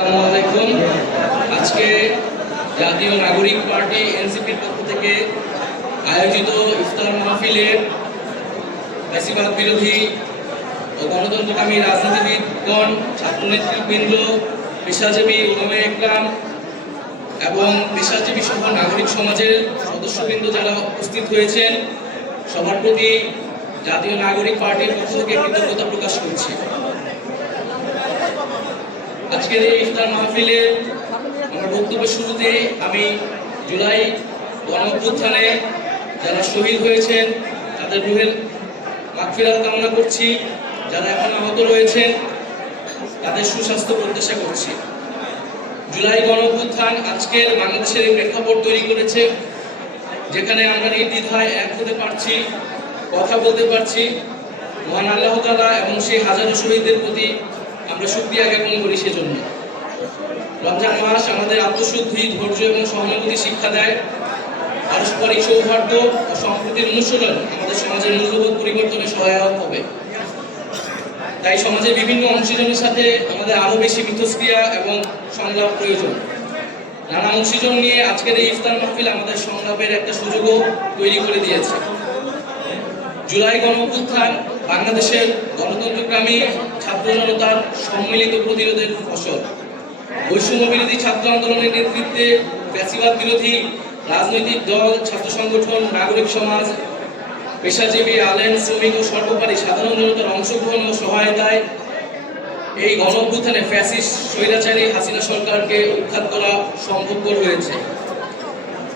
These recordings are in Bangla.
আলাইকুম আজকে জাতীয় নাগরিক পার্টি এনসিপির পক্ষ থেকে আয়োজিত ইফতার মাহফিলে বেশিরভাগ বিরোধী ও গণতন্ত্রকামী রাজনীতিবিদগণ, ছাত্রনেতৃবৃন্দ, পেশাজীবী ওলামে একরাম এবং পেশাজীবী সহ নাগরিক সমাজের সদস্যবৃন্দ যারা উপস্থিত হয়েছেন, সবার প্রতি জাতীয় নাগরিক পার্টির পক্ষ থেকে কৃতজ্ঞতা প্রকাশ করছি। আজকের এই ইফতার মাহফিলে আমার বক্তব্য শুরুতে আমি জুলাই গণ অভ্যুত্থানে যারা শহীদ হয়েছেন, তাদের রুহের মাগফিরাত কামনা করছি। যারা এখন আহত রয়েছেন, তাদের সুস্বাস্থ্য প্রত্যাশা করছি। জুলাই গণ অভ্যুত্থান আজকের বাংলাদেশের এই প্রেক্ষাপট তৈরি করেছে, যেখানে আমরা নির্দ্বিধায় এক হতে পারছি, কথা বলতে পারছি। মহান আল্লাহ তাআলা এবং সেই হাজারো শহীদদের প্রতি আমরা শুক্রিয়া জ্ঞাপন করি সেজন্য। রমজান মাস আমাদের আত্মশুদ্ধি, ধৈর্য এবং সহানুভূতি শিক্ষা দেয়। পারস্পরিক সৌহার্দ্য ও সম্প্রীতির অনুশীলন আমাদের সমাজের মূল্যবোধ পরিবর্তনে সহায়ক হবে। তাই সমাজের বিভিন্ন অংশীজনের সাথে আমাদের আরও বেশি মিথস্ক্রিয়া এবং সংলাপ প্রয়োজন। নানা অংশীজন নিয়ে আজকের এই ইফতার মাহফিল আমাদের সংলাপের একটা সুযোগও তৈরি করে দিয়েছে। জুলাই গণ বাংলাদেশের গণতন্ত্রকামী ছাত্র জনতার সম্মিলিত প্রতিরোধের ফসল। বৈষম্য বিরোধী ছাত্র আন্দোলনের নেতৃত্বে ফ্যাসিবাদ বিরোধী রাজনৈতিক দল, ছাত্র সংগঠন, নাগরিক সমাজ, পেশাজীবী, আলেম, শ্রমিক ও সর্বোপরি সাধারণ জনতার অংশগ্রহণ ও সহায়তায় এই গণ ফ্যাসিস্ট স্বৈরাচারী হাসিনা সরকারকে উৎখাত করা সম্ভবপর হয়েছে।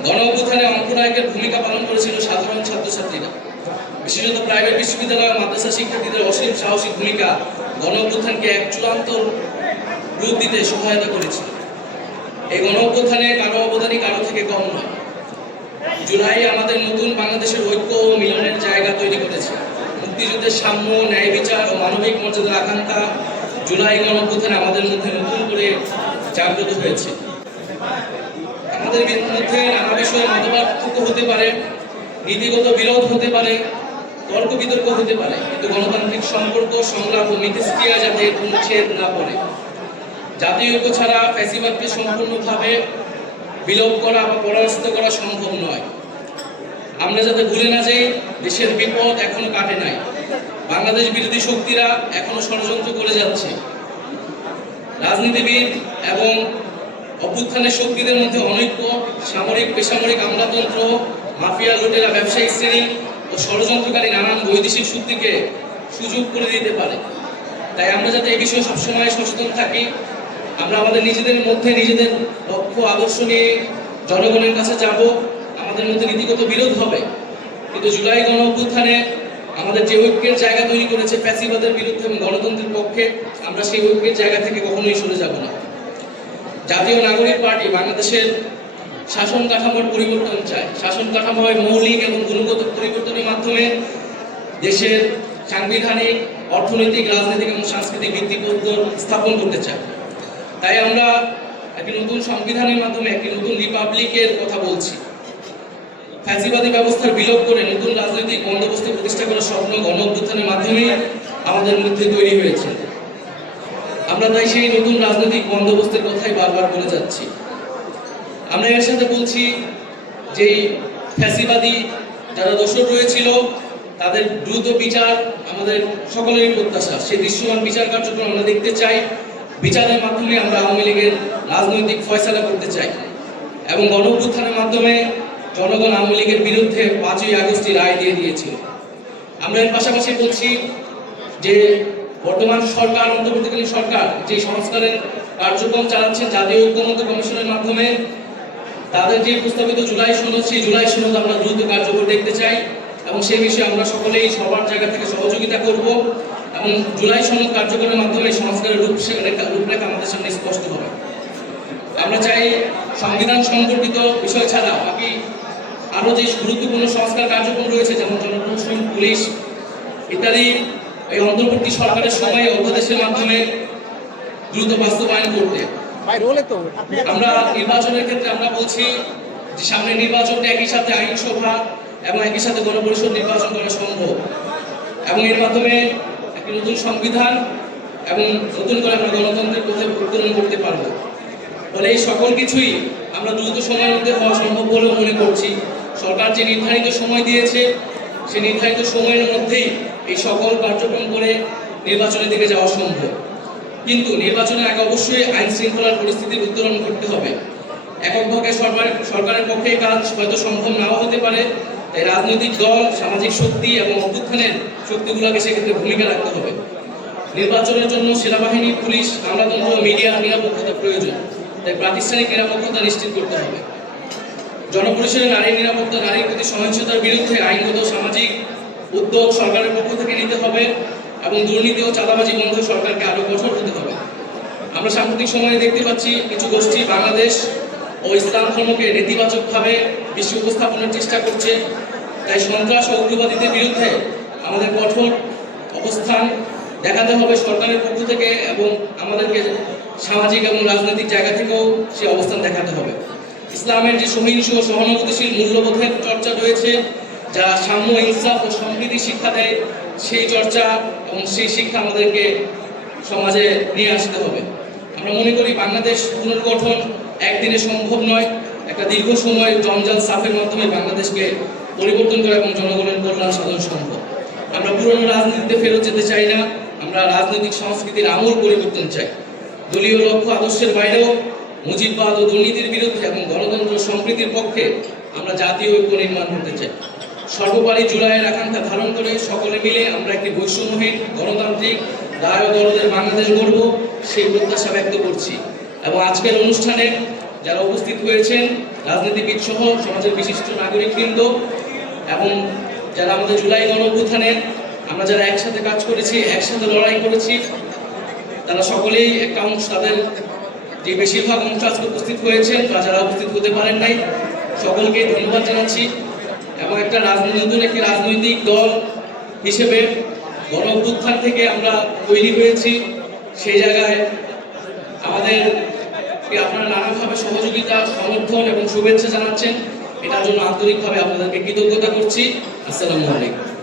গণ অভ্যুত্থানে অঙ্কনায়কের ভূমিকা পালন করেছিল বিশেষত প্রাইভেট বিশ্ববিদ্যালয় ও মাদ্রাসা শিক্ষার্থীদের অসীম সাহসী ভূমিকা গণ এক চূড়ান্ত রূপ দিতে সহায়তা করেছিল এই গণ কারও অবদানই কারও থেকে কম নয়। জুলাই আমাদের নতুন বাংলাদেশের ঐক্য ও মিলনের জায়গা তৈরি করেছে। মুক্তিযুদ্ধের সাম্য, ন্যায়, বিচার ও মানবিক মর্যাদার আকাঙ্ক্ষা জুলাই গণ আমাদের মধ্যে নতুন করে জাগ্রত হয়েছে। আমাদের মধ্যে নানা বিষয়ে মতপার্থক্য হতে পারে। নীতিগত বিরোধ হতে পারে, তর্ক বিতর্ক হতে পারে, কিন্তু গণতান্ত্রিক সম্পর্ক, সংলাপ ও মিথস্ক্রিয়া যাতে অনুচ্ছেদ না পড়ে জাতীয় ঐক্য ছাড়া ফ্যাসিবাদকে সম্পূর্ণভাবে বিলোপ করা বা পরাস্ত করা সম্ভব নয়। আমরা যাতে ভুলে না যাই, দেশের বিপদ এখনও কাটে নাই। বাংলাদেশ বিরোধী শক্তিরা এখনও ষড়যন্ত্র করে যাচ্ছে। রাজনীতিবিদ এবং অভ্যুত্থানের শক্তিদের মধ্যে অনৈক্য, সামরিক, বেসামরিক আমলাতন্ত্র মাফিয়া লুটেরা ব্যবসায়িক শ্রেণি ও ষড়যন্ত্রকারী নানান বৈদেশিক শক্তিকে সুযোগ করে দিতে পারে। তাই আমরা যাতে এই বিষয়ে সবসময় সচেতন থাকি, আমরা আমাদের নিজেদের মধ্যে নিজেদের লক্ষ্য আদর্শ নিয়ে জনগণের কাছে যাব। আমাদের মধ্যে নীতিগত বিরোধ হবে। কিন্তু জুলাই গণ অভ্যুত্থানে আমাদের যে ঐক্যের জায়গা তৈরি করেছে ফ্যাসিবাদের বিরুদ্ধে এবং গণতন্ত্রের পক্ষে, আমরা সেই ঐক্যের জায়গা থেকে কখনোই সরে যাব না। জাতীয় নাগরিক পার্টি বাংলাদেশের শাসন কাঠামোর পরিবর্তন চায়। শাসন কাঠামোয় মৌলিক এবং গুণগত পরিবর্তনের মাধ্যমে দেশের সাংবিধানিক, অর্থনৈতিক, রাজনৈতিক এবং সাংস্কৃতিক ভিত্তিপ্রস্তর স্থাপন করতে চায়। তাই আমরা একটি নতুন সংবিধানের মাধ্যমে একটি নতুন রিপাবলিকের কথা বলছি। ফ্যাসিবাদী ব্যবস্থার বিলোপ করে নতুন রাজনৈতিক বন্দোবস্ত প্রতিষ্ঠা করার স্বপ্ন গণ অভ্যুত্থানের মাধ্যমেই আমাদের মধ্যে তৈরি হয়েছে। আমরা তাই সেই নতুন রাজনৈতিক বন্দোবস্তের কথাই বারবার বলে যাচ্ছি। আমরা এর সাথে বলছি যে ফ্যাসিবাদী যারা দোষর রয়েছিল, তাদের দ্রুত বিচার, আমাদের সকলেরই প্রত্যাশা। সেই দৃশ্যমান বিচার কার্যক্রম আমরা দেখতে চাই। বিচারের মাধ্যমে আমরা আওয়ামী লীগের রাজনৈতিক ফয়সালা করতে চাই। এবং গণ মাধ্যমে জনগণ আওয়ামী লীগের বিরুদ্ধে পাঁচই আগস্টই রায় দিয়ে দিয়েছিল। আমরা এর পাশাপাশি বলছি যে বর্তমান সরকার, অন্তর্বর্তীকালীন সরকার যে সংস্কারের কার্যক্রম চালাচ্ছে, জাতীয় ঐক্যমত্য কমিশনের মাধ্যমে তাদের যে প্রস্তাবিত জুলাই সনদ, সেই জুলাই সনদ আমরা দ্রুত কার্যকর দেখতে চাই এবং সেই বিষয়ে আমরা সকলেই সবার জায়গা থেকে সহযোগিতা করব এবং জুলাই সনদ কার্যক্রমের মাধ্যমে সংস্কারের রূপরেখা রূপরেখা আমাদের সামনে স্পষ্ট হবে। আমরা চাই সংবিধান সম্পর্কিত বিষয় ছাড়া বাকি আরও যে গুরুত্বপূর্ণ সংস্কার কার্যক্রম রয়েছে, যেমন জনপ্রশাসন পুলিশ ইত্যাদি, এই অন্তর্বর্তী সরকারের সময়ে অধ্যাদেশের মাধ্যমে দ্রুত বাস্তবায়ন করতে। আমরা নির্বাচনের ক্ষেত্রে আমরা বলছি যে সামনে নির্বাচনটা একই সাথে আইনসভা এবং একই সাথে গণপরিষদ নির্বাচন করা সম্ভব। এবং এর মাধ্যমে একটি নতুন সংবিধান এবং নতুন করে আমরা গণতন্ত্রের পথে উত্তোলন করতে পারব। ফলে এই সকল কিছুই আমরা দ্রুত সময়ের মধ্যে হওয়া সম্ভব বলে মনে করছি। সরকার যে নির্ধারিত সময় দিয়েছে সেই নির্ধারিত সময়ের মধ্যেই এই সকল কার্যক্রম করে নির্বাচনের দিকে যাওয়া সম্ভব। কিন্তু নির্বাচনের আগে অবশ্যই আইন শৃঙ্খলার পরিস্থিতির উত্তরণ করতে হবে। এককভাবে সরকারের সরকারের পক্ষে কাজ হয়তো সম্ভব নাও হতে পারে। তাই রাজনৈতিক দল, সামাজিক শক্তি এবং অভ্যুত্থানের শক্তিগুলোকে সেক্ষেত্রে ভূমিকা রাখতে হবে। নির্বাচনের জন্য সেনাবাহিনী, পুলিশ, আমলাতন্ত্র ও মিডিয়ার নিরাপত্তা প্রয়োজন। তাই প্রাতিষ্ঠানিক নিরাপত্তা নিশ্চিত করতে হবে। জনপরিসরে নারী নিরাপত্তা, নারীর প্রতি সহিংসতার বিরুদ্ধে আইনগত, সামাজিক উদ্যোগ সরকারের পক্ষ থেকে নিতে হবে। এবং দুর্নীতি ও চাঁদাবাজি বন্ধে সরকারকে আরও কঠোর হতে হবে। আমরা সাম্প্রতিক সময়ে দেখতে পাচ্ছি কিছু গোষ্ঠী বাংলাদেশ ও ইসলাম ধর্মকে নেতিবাচকভাবে বিশ্বে উপস্থাপনের চেষ্টা করছে। তাই সন্ত্রাস ও উগ্রবাদীদের বিরুদ্ধে আমাদের কঠোর অবস্থান দেখাতে হবে সরকারের পক্ষ থেকে এবং আমাদেরকে সামাজিক এবং রাজনৈতিক জায়গা থেকেও সে অবস্থান দেখাতে হবে। ইসলামের যে সহিংস ও সহানুভূতিশীল মূল্যবোধের চর্চা রয়েছে যা সাম্য ইনসাফ ও সম্প্রীতি শিক্ষা দেয়, সেই চর্চা এবং সেই শিক্ষা আমাদেরকে সমাজে নিয়ে আসতে হবে। আমরা মনে করি বাংলাদেশ পুনর্গঠন একদিনে সম্ভব নয়। একটা দীর্ঘ সময় জঞ্জাল সাফের মাধ্যমে বাংলাদেশকে পরিবর্তন করা এবং জনগণের কল্যাণ সাধন সম্ভব। আমরা পুরনো রাজনীতিতে ফেরত যেতে চাই না। আমরা রাজনৈতিক সংস্কৃতির আমূল পরিবর্তন চাই। দলীয় লক্ষ্য আদর্শের বাইরেও মুজিববাদ ও দুর্নীতির বিরুদ্ধে এবং গণতন্ত্র সম্প্রীতির পক্ষে আমরা জাতীয় ঐক্য নির্মাণ করতে চাই। সর্বোপরি জুলাইয়ের আকাঙ্ক্ষা ধারণ করে সকলে মিলে আমরা একটি বৈষম্যহীন গণতান্ত্রিক দায় দরদের বাংলাদেশ গড়ব, সেই প্রত্যাশা ব্যক্ত করছি। এবং আজকের অনুষ্ঠানে যারা উপস্থিত হয়েছেন, রাজনীতিবিদ সহ সমাজের বিশিষ্ট নাগরিকবৃন্দ এবং যারা আমাদের জুলাই গণ আমরা যারা একসাথে কাজ করেছি, একসাথে লড়াই করেছি, তারা সকলেই একটা অংশ, তাদের যে বেশিরভাগ অংশ আজকে উপস্থিত হয়েছেন বা যারা উপস্থিত হতে পারেন নাই, সকলকে ধন্যবাদ জানাচ্ছি। এবং একটা রাজনৈতিক, একটি রাজনৈতিক দল হিসেবে গণ অভ্যুত্থান থেকে আমরা তৈরি হয়েছি। সেই জায়গায় আমাদের আপনারা নানাভাবে সহযোগিতা, সমর্থন এবং শুভেচ্ছা জানাচ্ছেন। এটার জন্য আন্তরিকভাবে আপনাদেরকে কৃতজ্ঞতা করছি। আসসালামু আলাইকুম।